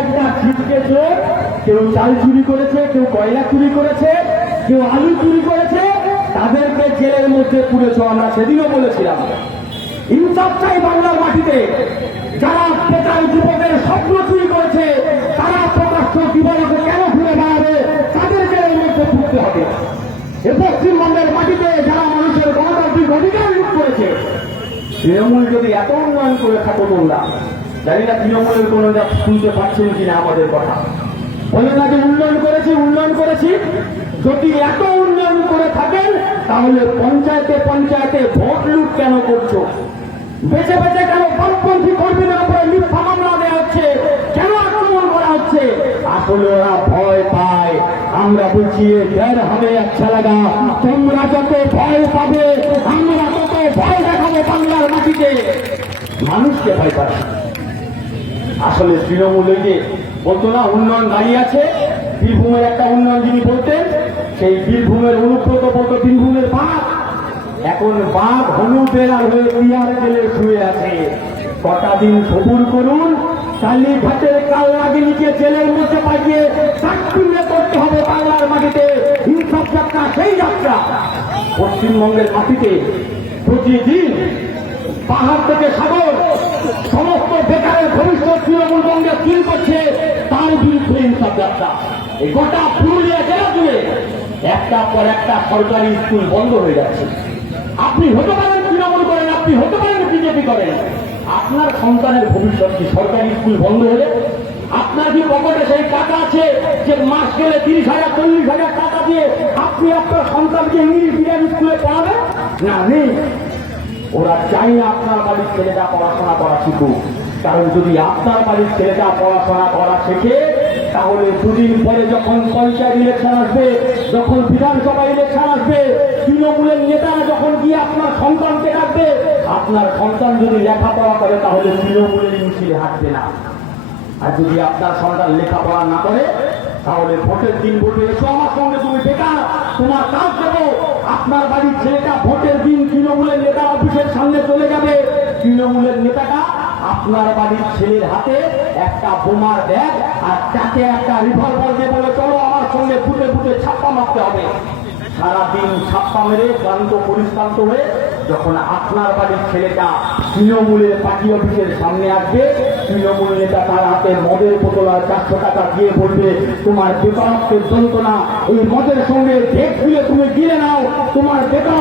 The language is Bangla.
একটা ছিটকে চোর, কেউ চাল চুরি করেছে, কেউ কয়লা চুরি করেছে, কেউ আলু চুরি করেছে, তাদেরকে জেলের মধ্যে পুরেছ। আমরা সেদিনও বলেছিলাম ইনসাফ চাই বাংলার মাটিতে। যারা বেকার যুবকের স্বপ্ন চুরি করেছে, তারা প্রকাশ্য দিবালোকে কেন ঘুরে বেড়াবে, তাদের জেলের মধ্যে পুরতে হবে। এ পশ্চিমবঙ্গের মাটিতে যারা মানুষের গণতান্ত্রিক অধিকার লুট করেছে, তৃণমূল যদি এত উন্নয়ন করে থাকো তোমরা, জানি না তৃণমূলের কোন শুনতে পাচ্ছেন কিনা আমাদের কথা। বলে না যে উন্নয়ন করেছি। যদি এত উন্নয়ন করে থাকেন, তাহলে পঞ্চায়েতে পঞ্চায়েতে ভোট লুট কেন করছো? বেছে বেছে কেন বামপন্থী কর্মীদের উপরে মিথ্যা মামলা দেওয়া হচ্ছে, কেন আক্রমণ করা হচ্ছে? আসলে ওরা ভয় পায়। আমরা বলছি ডর হবে আচ্ছা লাগা, তোমরা যত ভয় পাবে আমরা তত ভয় দেখাবো বাংলার মাটিতে। মানুষকে ভয় পায়। আসলে তৃণমূলে যে বলতো না উন্নয়ন দাঁড়িয়ে আছে, বীরভূমের একটা উন্নয়ন যিনি বলতেন, সেই বীরভূমের অনুব্রত বলতো বীরভূমের বাঘ। এখন বাঘ হলুদের আর হয়ে তিয়ার জেলে শুয়ে আছে। কটা দিন সবুর করুন, কালীঘাটের কালনাগিনীকে জেলের মধ্যে পাঠিয়ে চাকরিয়ে করতে হবে বাংলার মাটিতে। ইনসাফ যাত্রা সেই যাত্রা। পশ্চিমবঙ্গের মাটিতে প্রতিদিন পাহাড় থেকে সাগর সমস্ত বেকারের ভবিষ্যৎ তৃণমূল বঙ্গে চুরি করছে, তার বিরুদ্ধে ইনসাফ যাত্রা। এই গোটা পুরুলিয়া জেলা জুড়ে একটার পর একটা সরকারি স্কুল বন্ধ হয়ে যাচ্ছে। আপনি হতে পারেন তৃণমূল করেন, আপনি হতে পারেন বিজেপি করেন, আপনার সন্তানের ভবিষ্যৎ কি সরকারি স্কুল বন্ধ হলে? আপনার কি পকেটে সেই টাকা আছে যে মাস গেলে 30,000 40,000 টাকা দিয়ে আপনি আপনার সন্তানকে ইংলিশ মিডিয়াম স্কুলে পড়াবেন? না, নেই। ওরা চাই না আপনার বাড়ির ছেলেটা পড়াশোনা করা শিখুক। কারণ যদি আপনার বাড়ির ছেলেটা পড়াশোনা করা শেখে, তাহলে দুদিন পরে যখন পঞ্চায়েত ইলেকশন আসবে, যখন বিধানসভা ইলেকশন আসবে, তৃণমূলের নেতারা যখন গিয়ে আপনার সন্তানকে ডাকবে, আপনার সন্তান যদি লেখাপড়া করে তাহলে তৃণমূলের মিছিলে হাঁটবে না। আর যদি আপনার সন্তান লেখাপড়া না করে, তাহলে ভোটের দিন বলবে এসো আমার সঙ্গে, তুমি বেকার, তোমার কাজ দেবো। আপনার বাড়ির ছেলেটা ভোটের দিন তৃণমূলের নেতা অফিসের সামনে চলে যাবে, তৃণমূলের নেতাটা আপনার বাড়ির ছেলের হাতে একটা বোমার ব্যাগ আর তাকে একটা রিভলভার দিয়ে বলে চলো আমার সঙ্গে ফুটে ফুটে ছাপ্পা মারতে হবে। সারাদিন ছাপ্পা মেরে ক্লান্ত পরিশ্রান্ত হয়ে যখন আপনার বাড়ির ছেলেটা তৃণমূলের পার্টি অফিসের সামনে আসবে, তৃণমূল নেতা তার হাতে মদের বোতল আর 400 টাকা দিয়ে বলবে তোমার বেকারত্বের যন্ত্রণা এই মদের সঙ্গে ঢেক দিয়ে তুমি গিলে নাও, তোমার বেকার